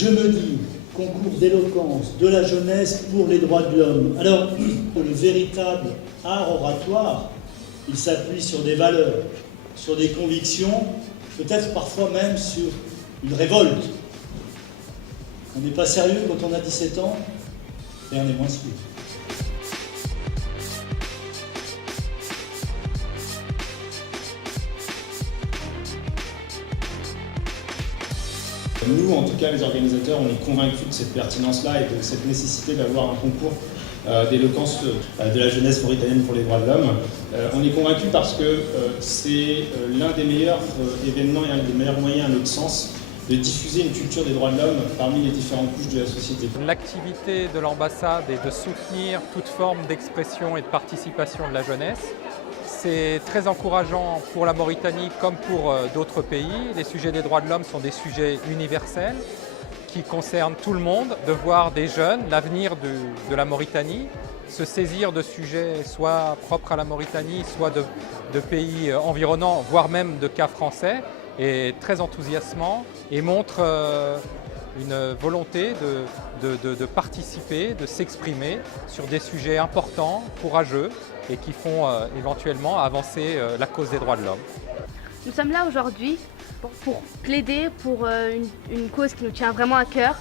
Je me dis, concours d'éloquence de la jeunesse pour les droits de l'homme. Alors, le véritable art oratoire, il s'appuie sur des valeurs, sur des convictions, peut-être parfois même sur une révolte. On n'est pas sérieux quand on a 17 ans, et on est moins sûr. Nous, en tout cas, les organisateurs, on est convaincus de cette pertinence-là et de cette nécessité d'avoir un concours d'éloquence de la jeunesse mauritanienne pour les droits de l'homme. On est convaincus parce que c'est l'un des meilleurs événements et un des meilleurs moyens, à notre sens, de diffuser une culture des droits de l'homme parmi les différentes couches de la société. L'activité de l'ambassade est de soutenir toute forme d'expression et de participation de la jeunesse. C'est très encourageant pour la Mauritanie comme pour d'autres pays. Les sujets des droits de l'homme sont des sujets universels qui concernent tout le monde, de voir des jeunes, l'avenir de la Mauritanie, se saisir de sujets soit propres à la Mauritanie, soit de pays environnants, voire même de cas français, est très enthousiasmant et montre une volonté de participer, de s'exprimer sur des sujets importants, courageux et qui font éventuellement avancer la cause des droits de l'homme. Nous sommes là aujourd'hui pour plaider pour une cause qui nous tient vraiment à cœur,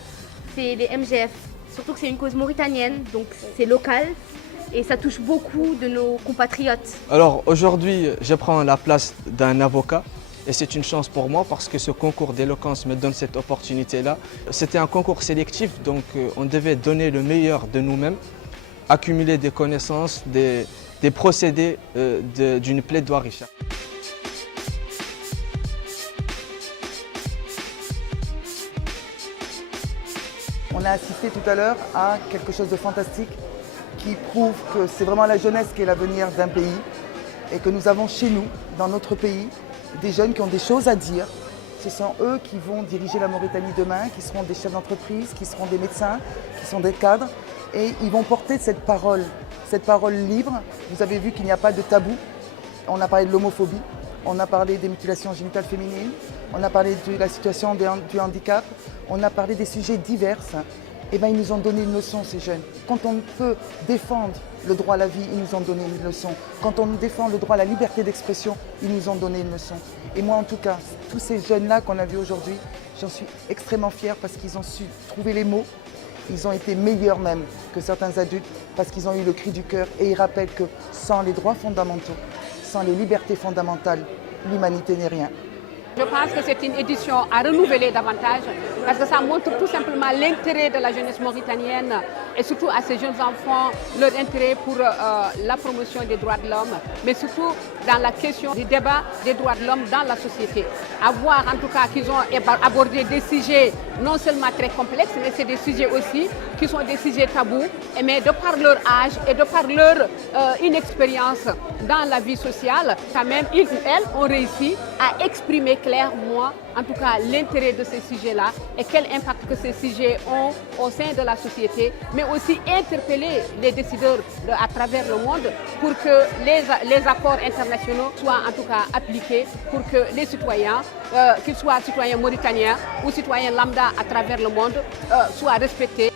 c'est les MGF. Surtout que c'est une cause mauritanienne, donc c'est local et ça touche beaucoup de nos compatriotes. Alors aujourd'hui, je prends la place d'un avocat. Et c'est une chance pour moi parce que ce concours d'éloquence me donne cette opportunité-là. C'était un concours sélectif, donc on devait donner le meilleur de nous-mêmes, accumuler des connaissances, des procédés d'une plaidoirie. On a assisté tout à l'heure à quelque chose de fantastique qui prouve que c'est vraiment la jeunesse qui est l'avenir d'un pays et que nous avons chez nous, dans notre pays, des jeunes qui ont des choses à dire. Ce sont eux qui vont diriger la Mauritanie demain, qui seront des chefs d'entreprise, qui seront des médecins, qui sont des cadres. Et ils vont porter cette parole libre. Vous avez vu qu'il n'y a pas de tabou. On a parlé de l'homophobie, on a parlé des mutilations génitales féminines, on a parlé de la situation du handicap, on a parlé des sujets divers. Eh bien, ils nous ont donné une leçon, ces jeunes. Quand on peut défendre le droit à la vie, ils nous ont donné une leçon. Quand on défend le droit à la liberté d'expression, ils nous ont donné une leçon. Et moi, en tout cas, tous ces jeunes-là qu'on a vus aujourd'hui, j'en suis extrêmement fière parce qu'ils ont su trouver les mots. Ils ont été meilleurs même que certains adultes parce qu'ils ont eu le cri du cœur et ils rappellent que sans les droits fondamentaux, sans les libertés fondamentales, l'humanité n'est rien. Je pense que c'est une édition à renouveler davantage parce que ça montre tout simplement l'intérêt de la jeunesse mauritanienne et surtout à ces jeunes enfants, leur intérêt pour la promotion des droits de l'homme, mais surtout dans la question du débat des droits de l'homme dans la société. À voir en tout cas qu'ils ont abordé des sujets non seulement très complexes, mais c'est des sujets aussi qui sont des sujets tabous, mais de par leur âge et de par leur inexpérience dans la vie sociale, quand même, ils ou elles ont réussi à exprimer clairement, en tout cas, l'intérêt de ces sujets-là et quel impact que ces sujets ont au sein de la société, mais aussi interpeller les décideurs à travers le monde pour que les accords internationaux soient en tout cas appliqués pour que les citoyens, qu'ils soient citoyens mauritaniens ou citoyens lambda à travers le monde, soient respectés.